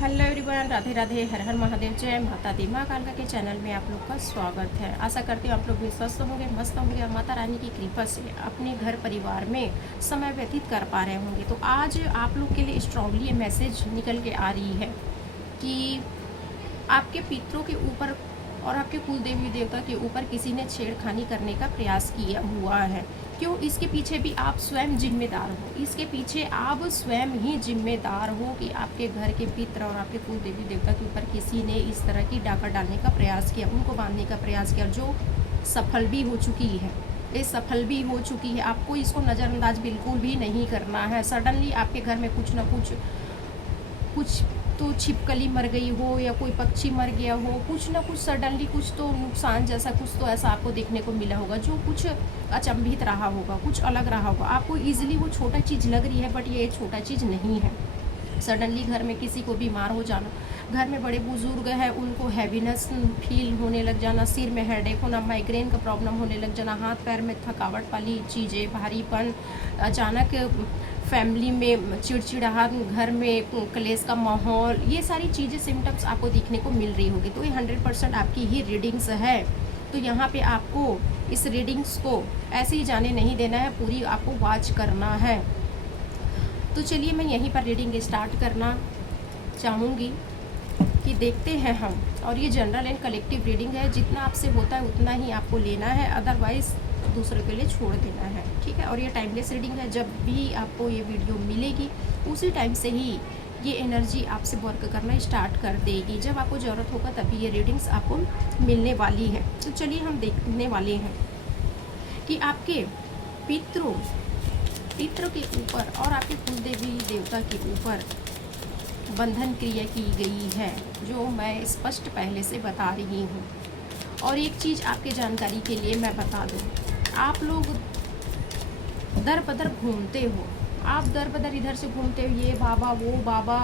Hello everyone, Radhe Radhe, हर हर महादेव, जय माता दी। माँ कालका के चैनल में आप लोग का स्वागत है। आशा करती हूँ आप लोग भी स्वस्थ होंगे, मस्त होंगे और माता रानी की कृपा से अपने घर परिवार में समय व्यतीत कर पा रहे होंगे। तो आज आप लोग के लिए स्ट्रांगली ये मैसेज निकल के आ रही है कि आपके पितरों के ऊपर और आपके कुल देवी देवता के ऊपर किसी ने छेड़खानी करने का प्रयास किया हुआ है। क्यों? इसके पीछे भी आप स्वयं जिम्मेदार हो। इसके पीछे आप स्वयं ही जिम्मेदार हो कि आपके घर के पितर और आपके कुल देवी देवता के ऊपर किसी ने इस तरह की डाका डालने का प्रयास किया, उनको बांधने का प्रयास किया, जो सफल भी हो चुकी है। ये सफल भी हो चुकी है। आपको इसको नज़रअंदाज बिल्कुल भी नहीं करना है। सडनली आपके घर में कुछ ना कुछ तो छिपकली मर गई हो या कोई पक्षी मर गया हो, कुछ ना कुछ सडनली कुछ तो नुकसान जैसा कुछ तो ऐसा आपको देखने को मिला होगा, जो कुछ अचंभित रहा होगा, कुछ अलग रहा होगा। आपको इजीली वो छोटा चीज़ लग रही है, बट ये छोटा चीज़ नहीं है। सडनली घर में किसी को बीमार हो जाना, घर में बड़े बुजुर्ग हैं उनको हैवीनेस फील होने लग जाना, सिर में हेडेक होना, माइग्रेन का प्रॉब्लम होने लग जाना, हाथ पैर में थकावट वाली चीज़ें, भारीपन, अचानक फैमिली में चिड़चिड़ाहट, घर में कलेश का माहौल, ये सारी चीज़ें सिम्टम्स आपको दिखने को मिल रही होगी। तो ये 100% आपकी ही रीडिंग्स है। तो यहाँ पे आपको इस रीडिंग्स को ऐसे ही जाने नहीं देना है, पूरी आपको वॉच करना है। तो चलिए मैं यहीं पर रीडिंग स्टार्ट करना चाहूँगी कि देखते हैं हम। और ये जनरल एंड कलेक्टिव रीडिंग है, जितना आपसे होता है उतना ही आपको लेना है, अदरवाइज़ दूसरों के लिए छोड़ देना है, ठीक है। और ये टाइमलेस रीडिंग है, जब भी आपको ये वीडियो मिलेगी उसी टाइम से ही ये एनर्जी आपसे वर्क करना स्टार्ट कर देगी। जब आपको ज़रूरत होगा तभी ये रीडिंग्स आपको मिलने वाली है। तो चलिए हम देखने वाले हैं कि आपके पितरों के ऊपर और आपके कुल देवी देवता के ऊपर बंधन क्रिया की गई है, जो मैं स्पष्ट पहले से बता रही हूँ। और एक चीज़ आपके जानकारी के लिए मैं बता दूँ, आप लोग दर बदर घूमते हो, आप दर बदर इधर से घूमते हो, ये बाबा वो बाबा,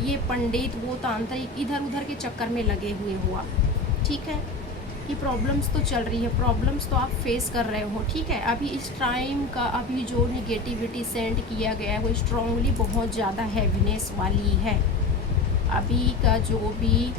ये पंडित वो तांत्रिक, इधर उधर के चक्कर में लगे हुए हो आप, ठीक है। ये प्रॉब्लम्स तो चल रही है, प्रॉब्लम्स तो आप फेस कर रहे हो, ठीक है। अभी इस टाइम का अभी जो निगेटिविटी सेंड किया गया है वो स्ट्रांगली बहुत ज़्यादा हैवीनेस वाली है। अभी का जो भी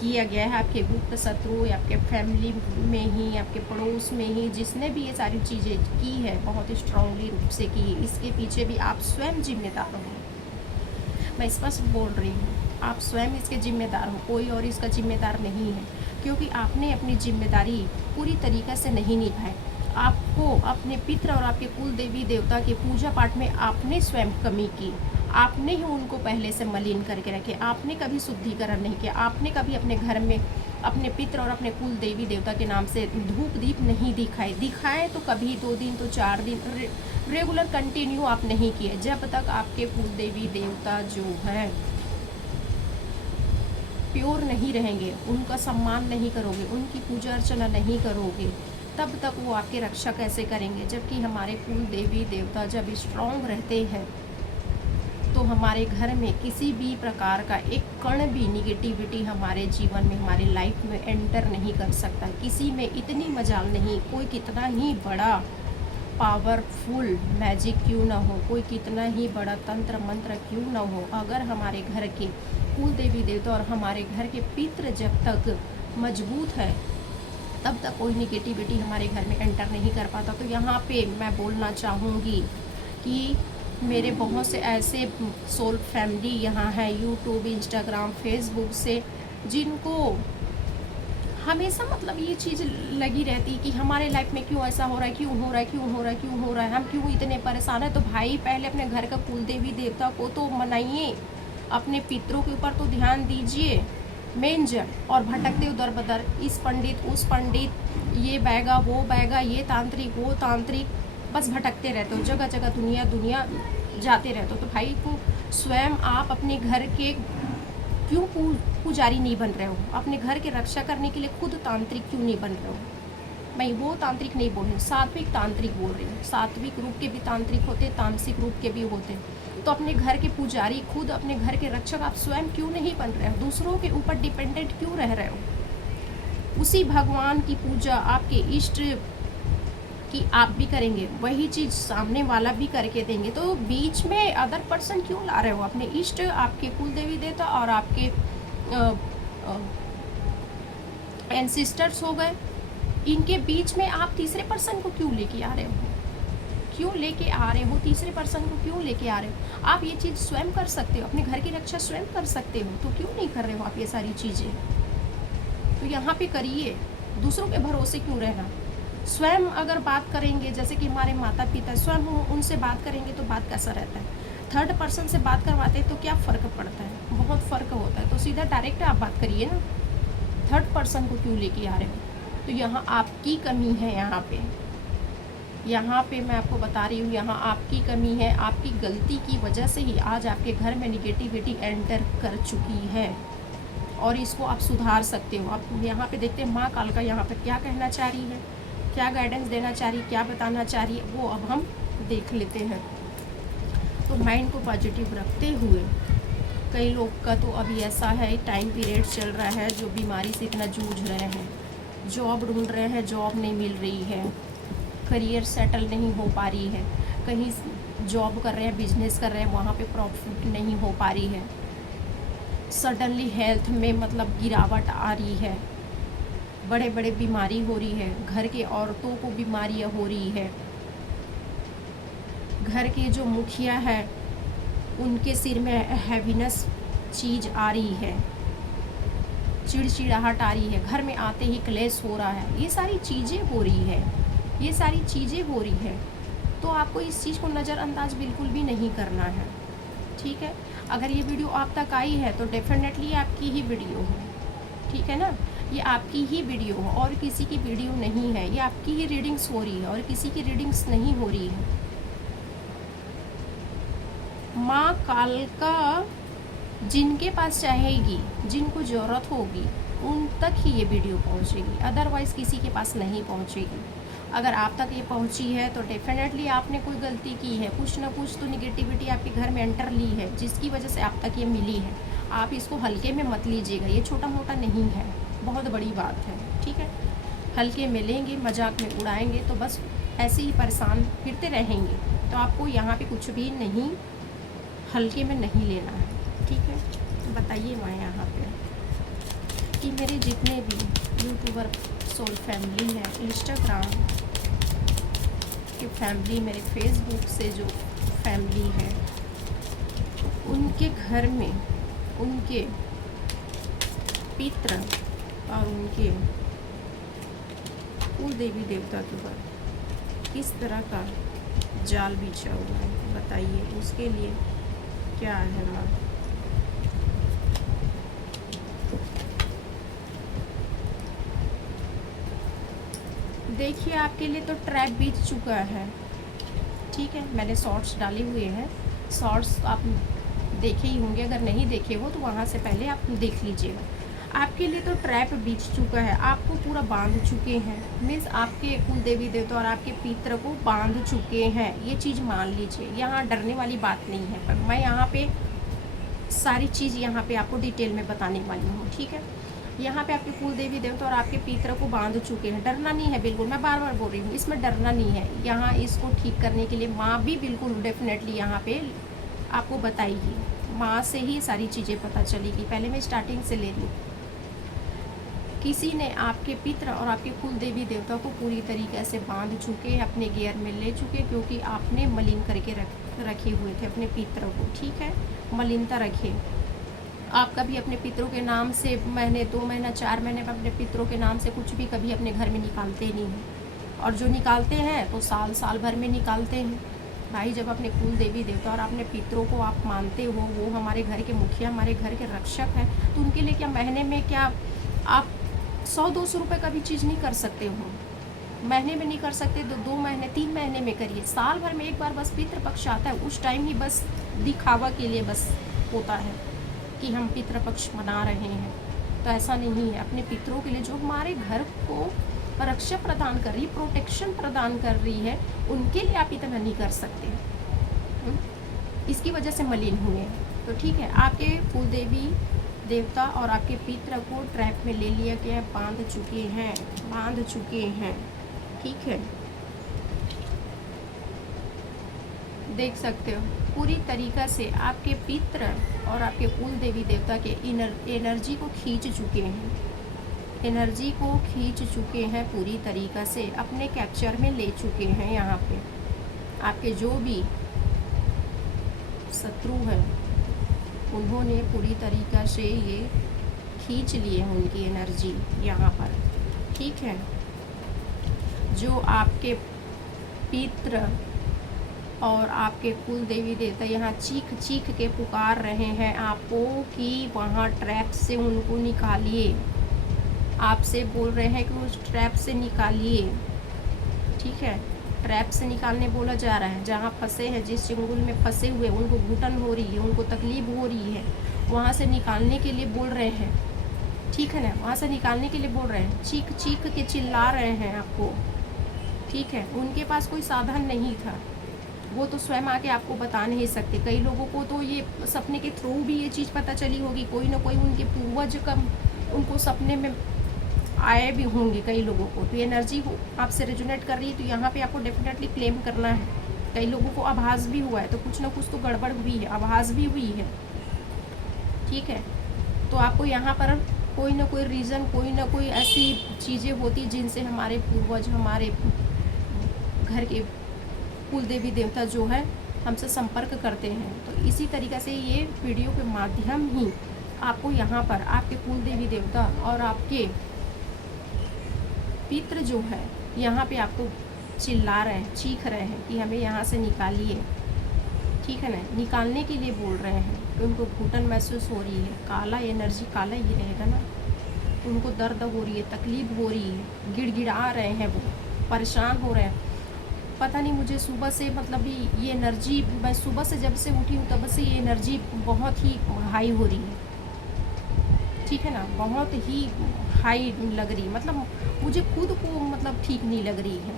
किया गया है आपके गुप्त शत्रु या आपके फैमिली में ही, आपके पड़ोस में ही, जिसने भी ये सारी चीज़ें की है, बहुत स्ट्रांगली रूप से की है, इसके पीछे भी आप स्वयं जिम्मेदार हो। मैं स्पष्ट बोल रही हूँ, आप स्वयं इसके जिम्मेदार हो, कोई और इसका जिम्मेदार नहीं है। क्योंकि आपने अपनी जिम्मेदारी पूरी तरीक़े से नहीं निभाई। आपको अपने पितर और आपके कुल देवी देवता के पूजा पाठ में आपने स्वयं कमी की, आपने ही उनको पहले से मलिन करके रखे, आपने कभी शुद्धिकरण नहीं किया, आपने कभी अपने घर में अपने पितर और अपने कुल देवी देवता के नाम से धूप दीप नहीं दिखाए तो कभी 2 दिन तो 4 दिन रेगुलर कंटिन्यू आप नहीं किए। जब तक आपके कुल देवी देवता जो है प्योर नहीं रहेंगे, उनका सम्मान नहीं करोगे, उनकी पूजा अर्चना नहीं करोगे, तब तक वो आपकी रक्षा कैसे करेंगे। जबकि हमारे कुल देवी देवता जब स्ट्रांग रहते हैं तो हमारे घर में किसी भी प्रकार का एक कण भी निगेटिविटी हमारे जीवन में, हमारे लाइफ में एंटर नहीं कर सकता। किसी में इतनी मजाल नहीं, कोई कितना ही बड़ा पावरफुल मैजिक क्यों ना हो, कोई कितना ही बड़ा तंत्र मंत्र क्यों ना हो, अगर हमारे घर के कुल देवी देवता और हमारे घर के पितृ जब तक मजबूत है तब तक कोई निगेटिविटी हमारे घर में एंटर नहीं कर पाता। तो यहाँ पे मैं बोलना चाहूँगी कि मेरे बहुत से ऐसे सोल फैमिली यहाँ है यूट्यूब, इंस्टाग्राम, फेसबुक से, जिनको हमेशा मतलब ये चीज़ लगी रहती कि हमारे लाइफ में क्यों ऐसा हो रहा है, क्यों हो रहा है, क्यों हो रहा है, क्यों हो रहा है, हम क्यों इतने परेशान हैं। तो भाई पहले अपने घर का कुल देवी देवता को तो मनाइए, अपने पितरों के ऊपर तो ध्यान दीजिए मेन जड़, और भटकते उधर बदर, इस पंडित उस पंडित, ये बैगा वो बैगा, ये तांत्रिक वो तांत्रिक, बस भटकते रहते हो, जगह जगह दुनिया जाते रहते हो। तो भाई को स्वयं आप अपने घर के क्यों पुजारी नहीं बन रहे हो, अपने घर की रक्षा करने के लिए खुद तांत्रिक क्यों नहीं बन रहे हो। मैं वो तांत्रिक नहीं बोल रही हूँ, सात्विक तांत्रिक बोल रही हूँ। सात्विक रूप के भी तांत्रिक होते, तामसिक रूप के भी होते। तो अपने घर के पुजारी, खुद अपने घर के रक्षक आप स्वयं क्यों नहीं बन रहे हो, दूसरों के ऊपर डिपेंडेंट क्यों रह रहे हो। उसी भगवान की पूजा, आपके इष्ट कि आप भी करेंगे वही चीज़ सामने वाला भी करके देंगे, तो बीच में अदर पर्सन क्यों ला रहे हो? अपने इष्ट, आपके कुल देवी देवता और आपके एंसिस्टर्स हो गए, इनके बीच में आप तीसरे पर्सन को क्यों लेके आ रहे हो? क्यों लेके आ रहे हो? तीसरे पर्सन को क्यों लेके आ रहे हो? आप ये चीज़ स्वयं कर सकते हो, अपने घर की रक्षा स्वयं कर सकते हो, तो क्यों नहीं कर रहे हो आप ये सारी चीज़ें? तो यहाँ पे करिए, दूसरों के भरोसे क्यों रहना? स्वयं अगर बात करेंगे, जैसे कि हमारे माता पिता स्वयं हो, उनसे बात करेंगे तो बात कैसा रहता है? थर्ड पर्सन से बात करवाते हैं तो क्या फ़र्क पड़ता है? बहुत फ़र्क होता है। तो सीधा डायरेक्ट आप बात करिए ना, थर्ड पर्सन को क्यों लेके आ रहे हो? तो यहाँ आपकी कमी है। यहाँ पे मैं आपको बता रही हूँ, यहाँ आपकी कमी है। आपकी गलती की वजह से ही आज आपके घर में निगेटिविटी एंटर कर चुकी है और इसको आप सुधार सकते हो। आप यहाँ पे देखते हैं माँ कालका यहाँ पर क्या कहना चाह रही है, क्या गाइडेंस देना चाह रही है, क्या बताना चाह रही है, वो अब हम देख लेते हैं। तो माइंड को पॉजिटिव रखते हुए, कई लोग का तो अभी ऐसा है, टाइम पीरियड चल रहा है, जो बीमारी से इतना जूझ रहे हैं, जॉब ढूंढ रहे हैं, जॉब नहीं मिल रही है, करियर सेटल नहीं हो पा रही है, कहीं जॉब कर रहे हैं, बिजनेस कर रहे हैं, वहाँ पे प्रॉफिट नहीं हो पा रही है, सडनली हेल्थ में मतलब गिरावट आ रही है, बड़े बड़े बीमारी हो रही है, घर के औरतों को बीमारियाँ हो रही है, घर के जो मुखिया है उनके सिर में हैवीनेस चीज़ आ रही है, चिड़चिड़ाहट आ रही है, घर में आते ही क्लेश हो रहा है, ये सारी चीज़ें हो रही है, ये सारी चीज़ें हो रही है। तो आपको इस चीज़ को नज़रअंदाज बिल्कुल भी नहीं करना है, ठीक है। अगर ये वीडियो आप तक आई है तो डेफिनेटली आपकी ही वीडियो है, ठीक है ना, ये आपकी ही वीडियो हो और किसी की वीडियो नहीं है, ये आपकी ही रीडिंग्स हो रही है और किसी की रीडिंग्स नहीं हो रही है। माँ कालका जिनके पास चाहेगी, जिनको ज़रूरत होगी, उन तक ही ये वीडियो पहुँचेगी, अदरवाइज़ किसी के पास नहीं पहुँचेगी। अगर आप तक ये पहुँची है तो डेफिनेटली आपने कोई गलती की है, कुछ ना कुछ तो निगेटिविटी आपके घर में एंटर ली है, जिसकी वजह से आप तक ये मिली है। आप इसको हल्के में मत लीजिएगा, ये छोटा मोटा नहीं है, बहुत बड़ी बात है, ठीक है। हल्के में लेंगे, मजाक में उड़ाएंगे तो बस ऐसे ही परेशान फिरते रहेंगे। तो आपको यहाँ पे कुछ भी नहीं हल्के में नहीं लेना है, ठीक है। तो बताइए मैं यहाँ पे कि मेरे जितने भी यूट्यूबर सोल फैमिली है, इंस्टाग्राम की फैमिली, मेरे फेसबुक से जो फैमिली है, उनके घर में उनके पितृ और उनके कुल देवी देवता के ऊपर किस तरह का जाल बिछा हुआ है, बताइए। उसके लिए क्या है माँ? देखिए आपके लिए तो ट्रैप बीत चुका है, ठीक है। मैंने शॉर्ट्स डाले हुए हैं, शॉर्ट्स आप देखे ही होंगे, अगर नहीं देखे हो तो वहाँ से पहले आप देख लीजिएगा। आपके लिए तो ट्रैप बीत चुका है, आपको पूरा बांध चुके हैं, मीन्स आपके कुल देवी देवता और आपके पितृ को बांध चुके हैं, ये चीज़ मान लीजिए। यहाँ डरने वाली बात नहीं है, पर मैं यहाँ पे सारी चीज़ यहाँ पे आपको डिटेल में बताने वाली हूँ, ठीक है। यहाँ पे आपके कुल देवी देवता और आपके पितृ को बांध चुके हैं, डरना नहीं है बिल्कुल, मैं बार बार बोल रही हूँ, इसमें डरना नहीं है। यहाँ इसको ठीक करने के लिए माँ भी बिल्कुल डेफिनेटली यहाँ पे आपको बताएगी, माँ से ही सारी चीज़ें पता चलेगी। पहले मैं स्टार्टिंग से ले रही हूँ। किसी ने आपके पितृ और आपके कुल देवी देवता को पूरी तरीके से बांध चुके, अपने गियर में ले चुके, क्योंकि आपने मलिन करके रखे हुए थे अपने पितरों को, ठीक है। मलिनता रखे, आप कभी अपने पितरों के नाम से महीने 2 महीना 4 महीने अपने पितरों के नाम से कुछ भी कभी अपने घर में निकालते नहीं हैं, और जो निकालते हैं तो साल साल भर में निकालते हैं। भाई जब अपने कुल देवी देवता और अपने पितरों को आप मानते हो, वो हमारे घर के मुखिया, हमारे घर के रक्षक हैं, तो उनके लिए क्या महीने में क्या आप 100-200 रुपये का भी चीज़ नहीं कर सकते हो? महीने में नहीं कर सकते तो 2 महीने 3 महीने में करिए। साल भर में एक बार बस पितृपक्ष आता है, उस टाइम ही बस दिखावा के लिए बस होता है कि हम पितृपक्ष मना रहे हैं, तो ऐसा नहीं है। अपने पितरों के लिए जो हमारे घर को रक्षा प्रदान कर रही, प्रोटेक्शन प्रदान कर रही है, उनके लिए आप इतना नहीं कर सकते। इसकी वजह से मलिन हुए हैं, तो ठीक है। आपके कुल देवी देवता और आपके पितृ को ट्रैप में ले लिया गया, बांध चुके हैं, ठीक है। देख सकते हो पूरी तरीक़ा से आपके पितृ और आपके कुल देवी देवता के एनर्जी को खींच चुके हैं, एनर्जी को खींच चुके हैं, पूरी तरीक़ा से अपने कैप्चर में ले चुके हैं। यहाँ पे आपके जो भी शत्रु हैं उन्होंने पूरी तरीक़ा से ये खींच लिए हैं उनकी एनर्जी यहाँ पर, ठीक है। जो आपके पितृ और आपके कुल देवी देवता यहाँ चीख चीख के पुकार रहे हैं आपको कि वहाँ ट्रैप से उनको निकालिए, आपसे बोल रहे हैं कि उस ट्रैप से निकालिए, ठीक है। ट्रैप से निकालने बोला जा रहा है, जहाँ फंसे हैं, जिस चंगुल में फंसे हुए उनको घुटन हो रही है, उनको तकलीफ हो रही है, वहाँ से निकालने के लिए बोल रहे हैं, ठीक है ना। वहाँ से निकालने के लिए बोल रहे हैं, चीख चीख के चिल्ला रहे हैं आपको, ठीक है। उनके पास कोई साधन नहीं था, वो तो स्वयं आके आपको बता नहीं सकते। कई लोगों को तो ये सपने के थ्रू भी ये चीज़ पता चली होगी, कोई ना कोई उनके पूर्वज का उनको सपने में आए भी होंगे कई लोगों को। तो एनर्जी आपसे रेजोनेट कर रही है, तो यहाँ पे आपको डेफिनेटली क्लेम करना है। कई लोगों को आभास भी हुआ है, तो कुछ ना कुछ तो गड़बड़ हुई है, आभास भी हुई है, ठीक है। तो आपको यहाँ पर कोई ना कोई रीज़न, कोई ना कोई ऐसी चीज़ें होती जिनसे हमारे पूर्वज, हमारे घर के कुल देवी देवता जो है हमसे संपर्क करते हैं। तो इसी तरीक़े से ये वीडियो के माध्यम ही आपको यहाँ पर आपके कुल देवी देवता और आपके पितृ जो है यहाँ पे आपको चिल्ला रहे हैं, चीख रहे हैं कि हमें यहाँ से निकालिए, ठीक है ना। निकालने के लिए बोल रहे हैं कि उनको घुटन महसूस हो रही है, काला एनर्जी काला ही रहेगा ना, उनको दर्द हो रही है, तकलीफ़ हो रही है, गिड़गिड़ा रहे हैं, वो परेशान हो रहे हैं। पता नहीं मुझे सुबह से मतलब ये एनर्जी, मैं सुबह से जब से उठी हूँ तब से ये एनर्जी बहुत ही हाई हो रही है, ठीक है ना, बहुत ही हाई लग रही है। मतलब मुझे खुद को मतलब ठीक नहीं लग रही है।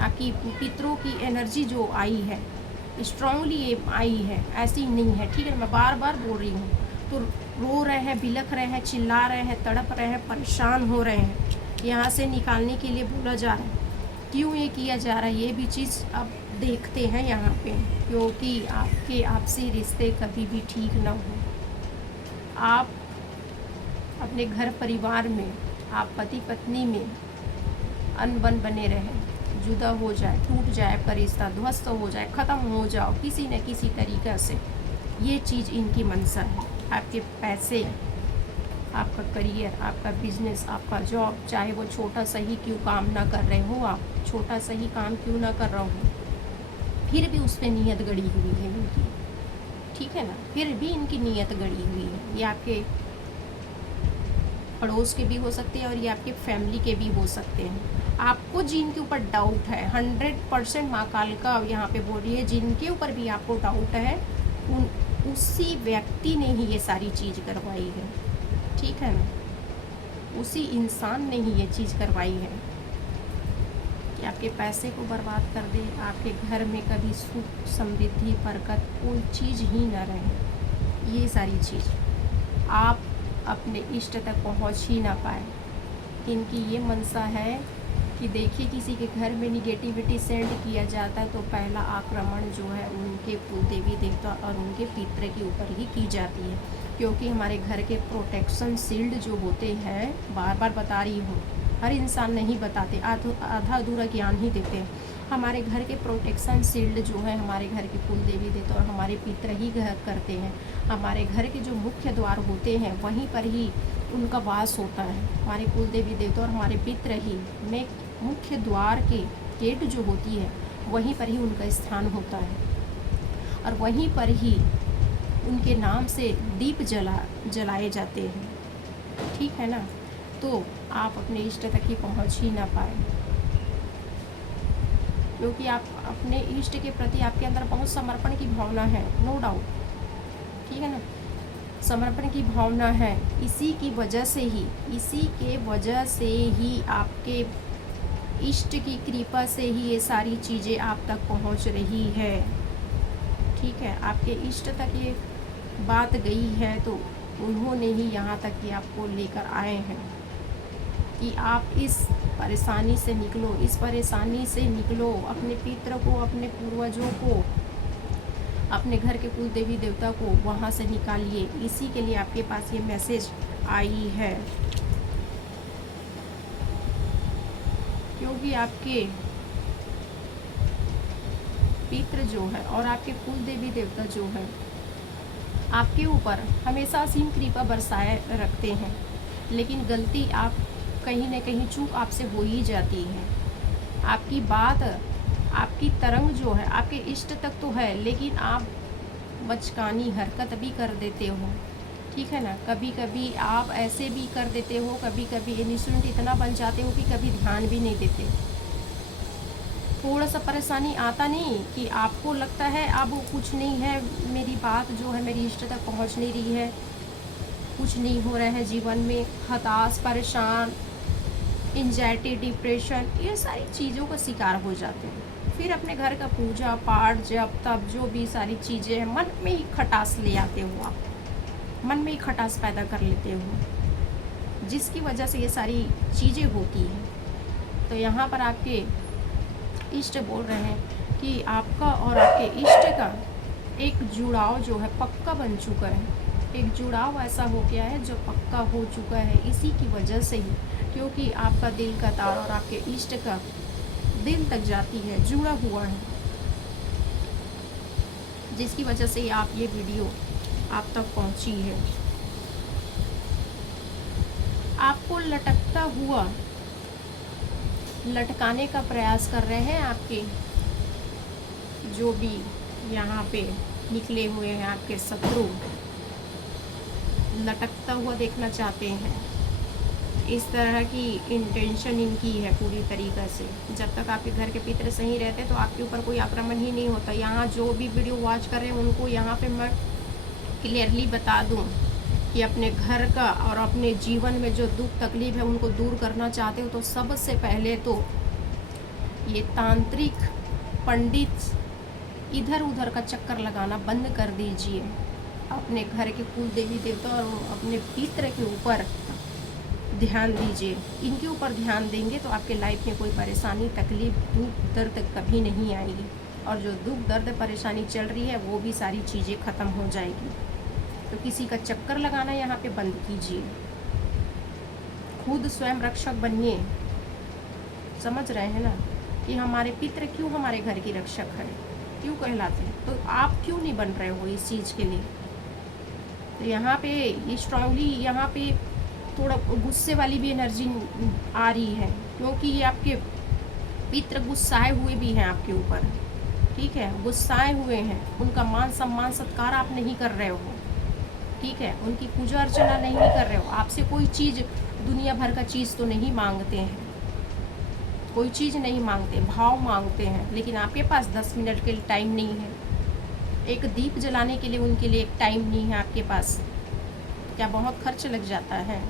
आपकी पितरों की एनर्जी जो आई है स्ट्रांगली ये आई है, ऐसी नहीं है, ठीक है। मैं बार बार बोल रही हूँ। तो रो रहे हैं, बिलख रहे हैं, चिल्ला रहे हैं, तड़प रहे हैं, परेशान हो रहे हैं, यहाँ से निकालने के लिए बोला जा रहा है। क्यों ये किया जा रहा है ये भी चीज़ अब देखते हैं यहाँ पे, क्योंकि आपके आपसी रिश्ते कभी भी ठीक ना हो। आप अपने घर परिवार में, आप पति पत्नी में अनबन बने रहें, जुदा हो जाए, टूट जाए आपका रिश्ता, ध्वस्त हो जाए, ख़त्म हो जाओ किसी न किसी तरीक़े से, ये चीज़ इनकी मंशा है। आपके पैसे, आपका करियर, आपका बिजनेस, आपका जॉब, चाहे वो छोटा सा ही क्यों काम ना कर रहे हो, आप छोटा सा ही काम क्यों ना कर रहा हो, फिर भी उस पर नीयत गड़ी हुई है इनकी, ठीक है ना। फिर भी इनकी नीयत गड़ी हुई है। ये आपके पड़ोस के भी हो सकते हैं और ये आपके फैमिली के भी हो सकते हैं। आपको जिनके ऊपर डाउट है 100% माँ कालिका यहाँ पे बोल रही है, जिनके ऊपर भी आपको डाउट है उसी व्यक्ति ने ही ये सारी चीज़ करवाई है, ठीक है ना। उसी इंसान ने ही ये चीज़ करवाई है कि आपके पैसे को बर्बाद कर दे, आपके घर में कभी सुख समृद्धि बरकत कोई चीज़ ही ना रहे। ये सारी चीज़ आप अपने इष्ट तक पहुंच ही ना पाए। इनकी ये मंशा है कि देखिए किसी के घर में निगेटिविटी सेंड किया जाता है तो पहला आक्रमण जो है उनके कुल देवी देवता और उनके पितृ के ऊपर ही की जाती है, क्योंकि हमारे घर के प्रोटेक्शन शील्ड जो होते हैं, बार बार बता रही हूँ, हर इंसान नहीं बताते, आधा अधूरा ज्ञान ही देते हैं। हमारे घर के प्रोटेक्शन शील्ड जो है हमारे घर के कुल देवी देवता और हमारे पितृ ही करते हैं। हमारे घर के जो मुख्य द्वार होते हैं वहीं पर ही उनका वास होता है। हमारे कुल देवी देवता और हमारे पितृ ही में मुख्य द्वार के गेट जो होती है वहीं पर ही उनका स्थान होता है और वहीं पर ही उनके नाम से दीप जलाए जाते हैं, ठीक है ना। तो आप अपने इष्ट तक ही पहुंच ही ना पाए, क्योंकि आप अपने इष्ट के प्रति आपके अंदर बहुत समर्पण की भावना है, नो डाउट, ठीक है ना। समर्पण की भावना है, इसी के वजह से ही आपके इष्ट की कृपा से ही ये सारी चीज़ें आप तक पहुंच रही है, ठीक है। आपके इष्ट तक ये बात गई है तो उन्होंने ही यहाँ तक कि आपको लेकर आए हैं कि आप इस परेशानी से निकलो, इस परेशानी से निकलो। अपने पितरों को, अपने पूर्वजों को, अपने घर के कुल देवी देवता को वहाँ से निकालिए। इसी के लिए आपके पास ये मैसेज आई है, क्योंकि आपके पितृ जो है और आपके कुल देवी देवता जो है आपके ऊपर हमेशा असीम कृपा बरसाए रखते हैं, लेकिन गलती आप कहीं न कहीं चूक आपसे हो ही जाती है। आपकी बात, आपकी तरंग जो है आपके इष्ट तक तो है, लेकिन आप बचकानी हरकत भी कर देते हो, ठीक है ना। कभी कभी आप ऐसे भी कर देते हो, कभी कभी इनिशिएंट इतना बन जाते हो कि कभी ध्यान भी नहीं देते। थोड़ा सा परेशानी आता नहीं कि आपको लगता है अब कुछ नहीं है, मेरी बात जो है मेरी इष्ट तक पहुंच नहीं रही है, कुछ नहीं हो रहा है जीवन में, हताश, परेशान, एंजाइटी, डिप्रेशन, ये सारी चीज़ों का शिकार हो जाते हैं। फिर अपने घर का पूजा पाठ, जब तब जो भी सारी चीज़ें हैं, मन में ही खटास ले आते हो आप, मन में ही खटास पैदा कर लेते हो, जिसकी वजह से ये सारी चीज़ें होती हैं। तो यहाँ पर आपके इष्ट बोल रहे हैं कि आपका और आपके इष्ट का एक जुड़ाव जो है पक्का बन चुका है। एक जुड़ाव ऐसा हो गया है जो पक्का हो चुका है, इसी की वजह से ही, क्योंकि आपका दिल का तार और आपके इष्ट का दिल तक जाती है, जुड़ा हुआ है, जिसकी वजह से आप ये वीडियो आप तक पहुंची है। आपको लटकता हुआ लटकाने का प्रयास कर रहे हैं आपके जो भी यहाँ पे निकले हुए हैं आपके शत्रु, लटकता हुआ देखना चाहते हैं। इस तरह की इंटेंशन इनकी है पूरी तरीक़ा से। जब तक आपके घर के पितर सही रहते तो आपके ऊपर कोई आक्रमण ही नहीं होता। यहाँ जो भी वीडियो वॉच कर रहे हैं उनको यहाँ पे मैं क्लियरली बता दूँ कि अपने घर का और अपने जीवन में जो दुख तकलीफ है उनको दूर करना चाहते हो तो सबसे पहले तो ये तांत्रिक पंडित इधर उधर का चक्कर लगाना बंद कर दीजिए। अपने घर के कुल देवी देवता और अपने पितर के ऊपर ध्यान दीजिए। इनके ऊपर ध्यान देंगे तो आपके लाइफ में कोई परेशानी, तकलीफ, दुख दर्द कभी नहीं आएगी, और जो दुख दर्द परेशानी चल रही है वो भी सारी चीज़ें ख़त्म हो जाएगी। तो किसी का चक्कर लगाना यहाँ पे बंद कीजिए, खुद स्वयं रक्षक बनिए। समझ रहे हैं ना कि हमारे पितर क्यों हमारे घर की रक्षक है, क्यों कहलाते हैं, तो आप क्यों नहीं बन रहे हो इस चीज़ के लिए। तो यहाँ पे ये स्ट्रांगली यहाँ पे थोड़ा गुस्से वाली भी एनर्जी आ रही है, क्योंकि ये आपके पितर गुस्साए हुए भी हैं आपके ऊपर, ठीक है, गुस्साए हुए हैं। उनका मान सम्मान सत्कार आप नहीं कर रहे हो, ठीक है, उनकी पूजा अर्चना नहीं कर रहे हो। आपसे कोई चीज़, दुनिया भर का चीज़ तो नहीं मांगते हैं, कोई चीज़ नहीं मांगते, भाव मांगते हैं, लेकिन आपके पास 10 मिनट के लिए टाइम नहीं है। एक दीप जलाने के लिए उनके लिए एक टाइम नहीं है आपके पास। क्या बहुत खर्च लग जाता है,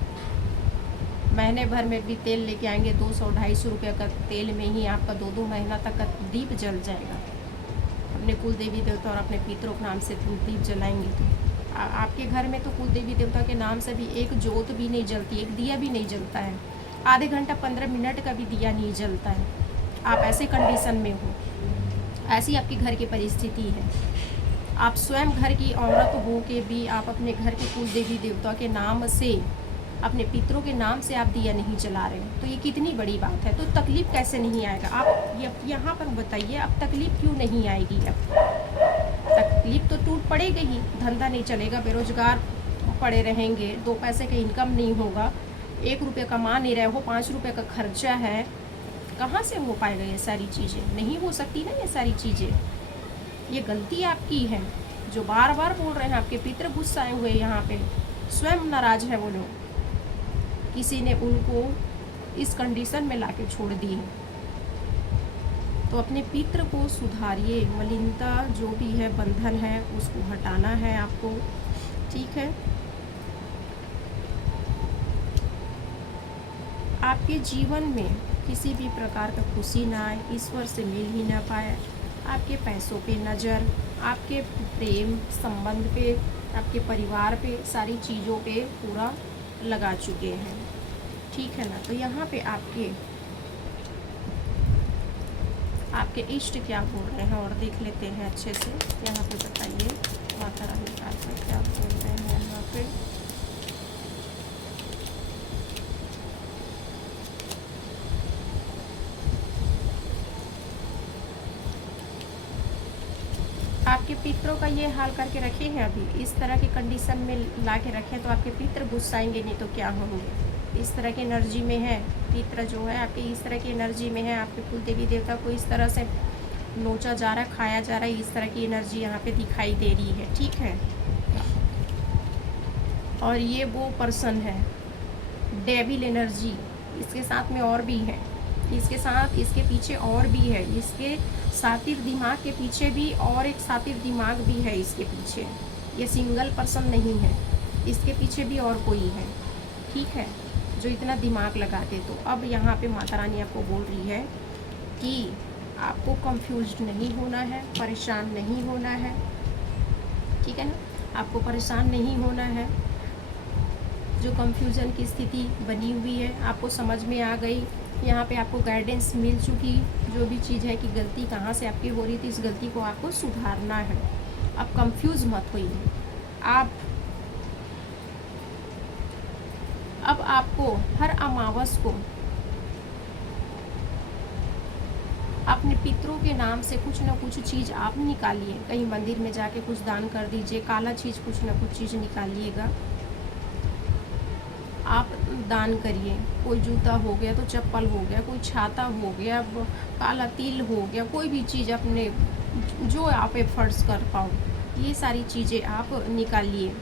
महीने भर में भी तेल लेके आएंगे 200-250 रुपये का तेल में ही आपका 2-2 महीना तक का दीप जल जाएगा। अपने कुल देवी देवता और अपने पितरों के नाम से दीप जलाएंगे तो आपके घर में तो कुल देवी देवता के नाम से भी एक जोत भी नहीं जलती, एक दिया भी नहीं जलता है, आधे घंटा 15 मिनट का भी दिया नहीं जलता है। आप ऐसे कंडीशन में हो, ऐसी आपकी घर की परिस्थिति है। आप स्वयं घर की औरत हो के भी आप अपने घर के कुल देवी देवता के नाम से, अपने पितरों के नाम से आप दिया नहीं जला रहे हो, तो ये कितनी बड़ी बात है। तो तकलीफ़ कैसे नहीं आएगा, आप यहाँ पर बताइए, अब तकलीफ़ क्यों नहीं आएगी। अब तकलीफ तो टूट पड़ेगी ही, धंधा नहीं चलेगा, बेरोजगार पड़े रहेंगे, 2 पैसे का इनकम नहीं होगा, 1 रुपये कमा नहीं रहे हो, 5 रुपये का खर्चा है, कहाँ से हो पाएगा। ये सारी चीज़ें नहीं हो सकती ना, ये सारी चीज़ें। ये गलती आपकी है जो बार बार बोल रहे हैं। आपके पितर गुस्साए हुए यहाँ पे, स्वयं नाराज है वो लोग, किसी ने उनको इस कंडीशन में लाके छोड़ दी है। तो अपने पितर को सुधारिए, मलिनता जो भी है, बंधन है, उसको हटाना है आपको, ठीक है। आपके जीवन में किसी भी प्रकार का खुशी ना आए, ईश्वर से मिल ही ना पाए, आपके पैसों पे नज़र, आपके प्रेम संबंध पे, आपके परिवार पे, सारी चीज़ों पे पूरा लगा चुके हैं, ठीक है ना। तो यहाँ पे आपके आपके इष्ट क्या बोल रहे हैं और देख लेते हैं अच्छे से। यहाँ पे बताइए माता रानी कालका क्या बोल रहे हैं यहाँ पे। आपके पितरों का ये हाल करके रखे हैं, अभी इस तरह की कंडीशन में ला के रखें तो आपके पितर गुस्साएंगे, नहीं तो क्या होंगे। इस तरह की एनर्जी में है पितर जो है आपके, इस तरह की एनर्जी में है। आपके कुल देवी देवता को इस तरह से नोचा जा रहा है, खाया जा रहा है, इस तरह की एनर्जी यहाँ पे दिखाई दे रही है, ठीक है। और ये वो पर्सन है, डेविल एनर्जी इसके साथ में और भी है, इसके साथ इसके पीछे और भी है, इसके सातिर दिमाग के पीछे भी और एक सातिर दिमाग भी है इसके पीछे। ये सिंगल पर्सन नहीं है, इसके पीछे भी और कोई है, ठीक है, जो इतना दिमाग लगाते। तो अब यहाँ पे माता रानी आपको बोल रही है कि आपको कंफ्यूज्ड नहीं होना है, परेशान नहीं होना है, ठीक है ना। आपको परेशान नहीं होना है। जो कंफ्यूजन की स्थिति बनी हुई है आपको समझ में आ गई, यहाँ पे आपको गाइडेंस मिल चुकी, जो भी चीज़ है कि गलती कहाँ से आपकी हो रही थी, इस गलती को आपको सुधारना है। अब कंफ्यूज मत होइए आप। अब आपको हर अमावस को अपने पितरों के नाम से कुछ ना कुछ चीज़ आप निकालिए, कहीं मंदिर में जाके कुछ दान कर दीजिए, काला चीज़ कुछ ना कुछ चीज़ निकालिएगा, आप दान करिए। कोई जूता हो गया तो चप्पल हो गया, कोई छाता हो गया, काला तिल हो गया, कोई भी चीज़ अपने जो आप एफर्ट्स कर पाओ, ये सारी चीज़ें आप निकालिए।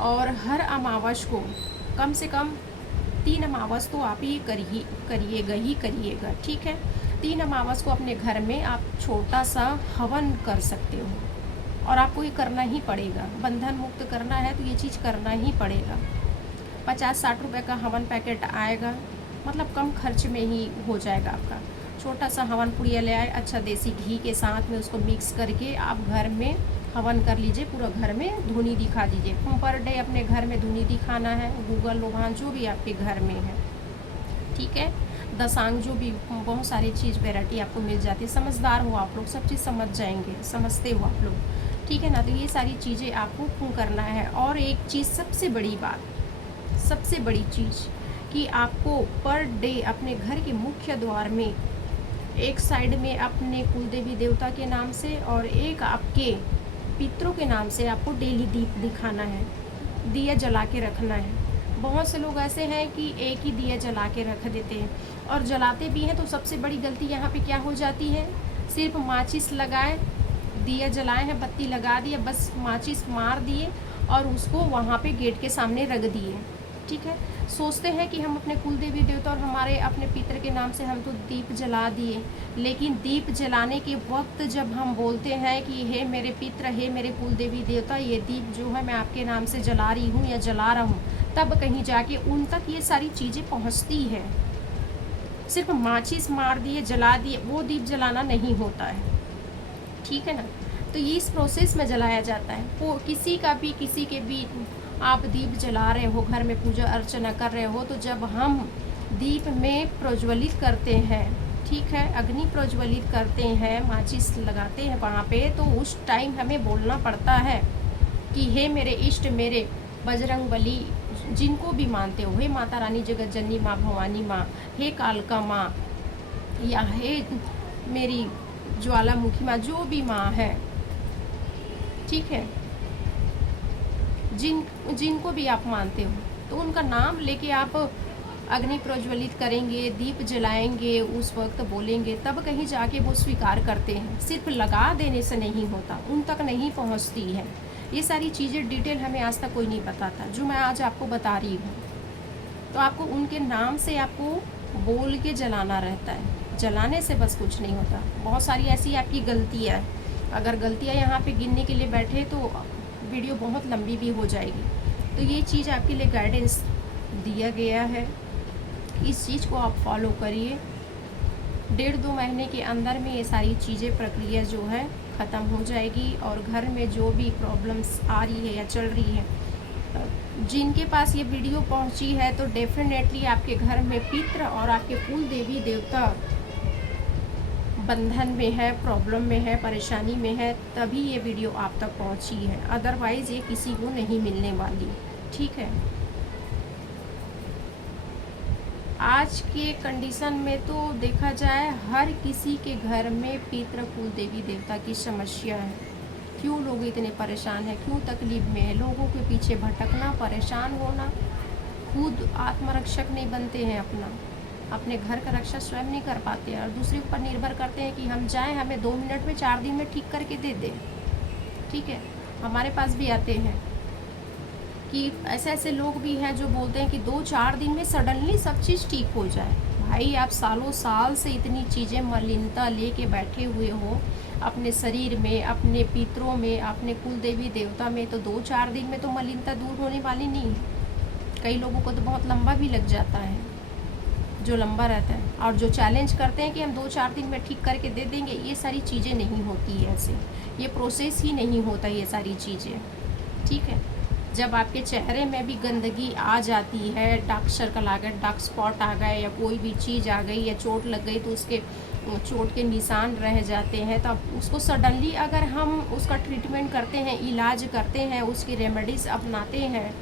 और हर अमावस को कम से कम 3 अमावस तो आप ही करिएगा, ठीक है। 3 अमावस को अपने घर में आप छोटा सा हवन कर सकते हो, और आपको ये करना ही पड़ेगा। बंधन मुक्त करना है तो ये चीज़ करना ही पड़ेगा। 50-60 रुपए का हवन पैकेट आएगा, मतलब कम खर्च में ही हो जाएगा आपका। छोटा सा हवन पुड़िया ले आए, अच्छा देसी घी के साथ में उसको मिक्स करके आप घर में हवन कर लीजिए, पूरा घर में धुनी दिखा दीजिए। पर डे अपने घर में धुनी दिखाना है, गूगल लोभान जो भी आपके घर में है, ठीक है। दसांग जो भी बहुत सारी चीज़ वैरायटी आपको मिल जाती है। समझदार हो आप लोग, सब चीज़ समझ जाएंगे, समझते हो आप लोग, ठीक है ना। तो ये सारी चीज़ें आपको करना है। और एक चीज़ सबसे बड़ी बात, सबसे बड़ी चीज़ कि आपको पर डे अपने घर के मुख्य द्वार में एक साइड में अपने कुलदेवी देवता के नाम से और एक आपके पितरों के नाम से आपको डेली दीप दिखाना है, दिया जला के रखना है। बहुत से लोग ऐसे हैं कि एक ही दिया जला के रख देते हैं, और जलाते भी हैं तो सबसे बड़ी गलती यहाँ पे क्या हो जाती है, सिर्फ माचिस लगाए, दिया जलाए हैं, बत्ती लगा दिए, बस माचिस मार दिए और उसको वहाँ पे गेट के सामने रख दिए, ठीक है। सोचते हैं कि हम अपने कुल देवी देवता और हमारे अपने पितर के नाम से हम तो दीप जला दिए, लेकिन दीप जलाने के वक्त जब हम बोलते हैं कि हे मेरे पितर, हे मेरे कुल देवी देवता, ये दीप जो है मैं आपके नाम से जला रही हूँ या जला रहा हूँ, तब कहीं जाके उन तक ये सारी चीज़ें पहुँचती हैं। सिर्फ माचिस मार दिए, जला दिए, वो दीप जलाना नहीं होता है, ठीक है ना। तो ये इस प्रोसेस में जलाया जाता है। वो किसी के भी आप दीप जला रहे हो, घर में पूजा अर्चना कर रहे हो, तो जब हम दीप में प्रज्वलित करते हैं, ठीक है, अग्नि प्रज्वलित करते हैं, माचिस लगाते हैं वहाँ पे, तो उस टाइम हमें बोलना पड़ता है कि हे मेरे इष्ट, मेरे बजरंग बली, जिनको भी मानते हो, हे माता रानी जगत जननी माँ भवानी माँ, हे कालका माँ, या हे मेरी ज्वालामुखी माँ, जो भी माँ है, ठीक है, जिनको भी आप मानते हो, तो उनका नाम लेके आप अग्नि प्रज्वलित करेंगे, दीप जलाएंगे, उस वक्त बोलेंगे, तब कहीं जाके वो स्वीकार करते हैं। सिर्फ लगा देने से नहीं होता, उन तक नहीं पहुंचती है। ये सारी चीज़ें डिटेल हमें आज तक कोई नहीं बताता, जो मैं आज आपको बता रही हूँ। तो आपको उनके नाम से आपको बोल के जलाना रहता है, जलाने से बस कुछ नहीं होता। बहुत सारी ऐसी आपकी गलतियाँ, अगर गलतियाँ यहाँ पे गिनने के लिए बैठे तो वीडियो बहुत लंबी भी हो जाएगी। तो ये चीज़ आपके लिए गाइडेंस दिया गया है, इस चीज़ को आप फॉलो करिए। 1.5-2 महीने के अंदर में ये सारी चीज़ें, प्रक्रिया जो है ख़त्म हो जाएगी। और घर में जो भी प्रॉब्लम्स आ रही है या चल रही है, जिनके पास ये वीडियो पहुंची है, तो डेफिनेटली आपके घर में पितृ और आपके कुल देवी देवता बंधन में है, प्रॉब्लम में है, परेशानी में है, तभी ये वीडियो आप तक पहुंची है, अदरवाइज़ ये किसी को नहीं मिलने वाली। ठीक है, आज के कंडीशन में तो देखा जाए हर किसी के घर में पितृ कुल देवी देवता की समस्या है। क्यों लोग इतने परेशान हैं, क्यों तकलीफ में है, लोगों के पीछे भटकना, परेशान होना, खुद आत्मरक्षक नहीं बनते हैं, अपने घर का रक्षा स्वयं नहीं कर पाते हैं और दूसरे ऊपर निर्भर करते हैं कि हम जाएं, हमें 2 मिनट में 4 दिन में ठीक करके दे दें। ठीक है, हमारे पास भी आते हैं कि ऐसे ऐसे लोग भी हैं जो बोलते हैं कि 2-4 दिन में सडनली सब चीज़ ठीक हो जाए। भाई, आप सालों साल से इतनी चीज़ें मलिनता लेके बैठे हुए हो अपने शरीर में, अपने पितरों में, अपने कुल देवी देवता में, तो 2-4 दिन में तो मलिनता दूर होने वाली नहीं है। कई लोगों को तो बहुत लंबा भी लग जाता है, जो लंबा रहता है, और जो चैलेंज करते हैं कि हम 2-4 दिन में ठीक करके दे देंगे, ये सारी चीज़ें नहीं होती है ऐसे, ये प्रोसेस ही नहीं होता ये सारी चीज़ें। ठीक है, जब आपके चेहरे में भी गंदगी आ जाती है, डार्क सर्कल आ गए, डार्क स्पॉट आ गए, या कोई भी चीज़ आ गई या चोट लग गई तो उसके चोट के निशान रह जाते हैं, तो अब उसको सडनली अगर हम उसका ट्रीटमेंट करते हैं, इलाज करते हैं, उसकी रेमेडीज़ अपनाते हैं,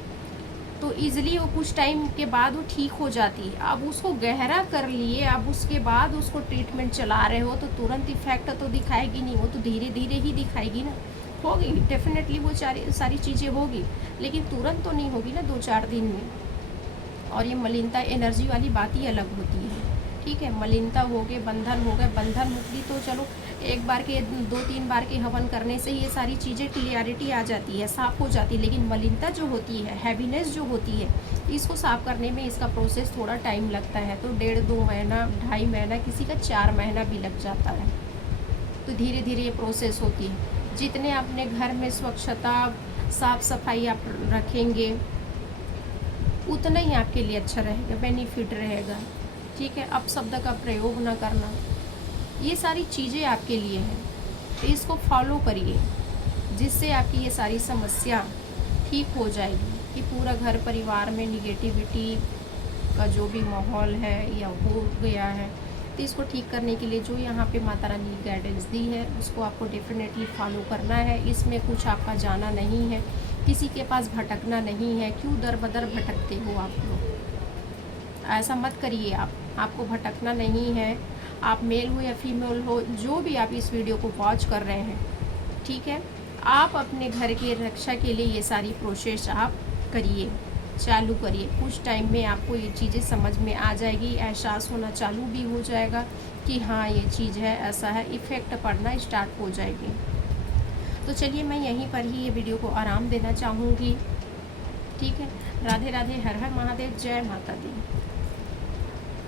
तो ईज़िली वो कुछ टाइम के बाद वो ठीक हो जाती है। अब उसको गहरा कर लिए, अब उसके बाद उसको ट्रीटमेंट चला रहे हो तो तुरंत इफ़ेक्ट तो दिखाएगी नहीं, वो तो धीरे धीरे ही दिखाएगी ना। होगी डेफिनेटली, वो सारी चीज़ें होगी, लेकिन तुरंत तो नहीं होगी ना 2-4 दिन में। और ये मलिनता एनर्जी वाली बात ही अलग होती है। ठीक है, मलिनता हो गए, बंधन हो गए, बंधन मुक्ति तो चलो एक बार के 2-3 बार के हवन करने से ये सारी चीज़ें क्लियरिटी आ जाती है, साफ़ हो जाती है। लेकिन मलिनता जो होती है, हैवीनेस जो होती है, इसको साफ़ करने में इसका प्रोसेस थोड़ा टाइम लगता है। तो 1.5-2 महीना, 2.5 महीना, किसी का 4 महीना भी लग जाता है। तो धीरे धीरे ये प्रोसेस होती है। जितने अपने घर में स्वच्छता, साफ़ सफाई आप रखेंगे, उतना ही आपके लिए अच्छा रहेगा, बेनिफिट रहेगा। ठीक है, अपशब्द का प्रयोग ना करना, ये सारी चीज़ें आपके लिए हैं, तो इसको फॉलो करिए, जिससे आपकी ये सारी समस्या ठीक हो जाएगी। कि पूरा घर परिवार में निगेटिविटी का जो भी माहौल है या हो गया है, तो इसको ठीक करने के लिए जो यहाँ पे माता रानी ने गाइडेंस दी है, उसको आपको डेफिनेटली फॉलो करना है। इसमें कुछ आपका जाना नहीं है, किसी के पास भटकना नहीं है। क्यों दर बदर भटकते हो आप लोग? ऐसा मत करिए आपको भटकना नहीं है। आप मेल हो या फीमेल हो, जो भी आप इस वीडियो को वॉच कर रहे हैं, ठीक है, आप अपने घर की रक्षा के लिए ये सारी प्रोसेस आप करिए, चालू करिए। कुछ टाइम में आपको ये चीज़ें समझ में आ जाएगी, एहसास होना चालू भी हो जाएगा कि हाँ ये चीज़ है, ऐसा है, इफ़ेक्ट पड़ना स्टार्ट हो जाएगी। तो चलिए, मैं यहीं पर ही ये वीडियो को आराम देना चाहूँगी। ठीक है, राधे राधे, हर हर महादेव, जय माता दी।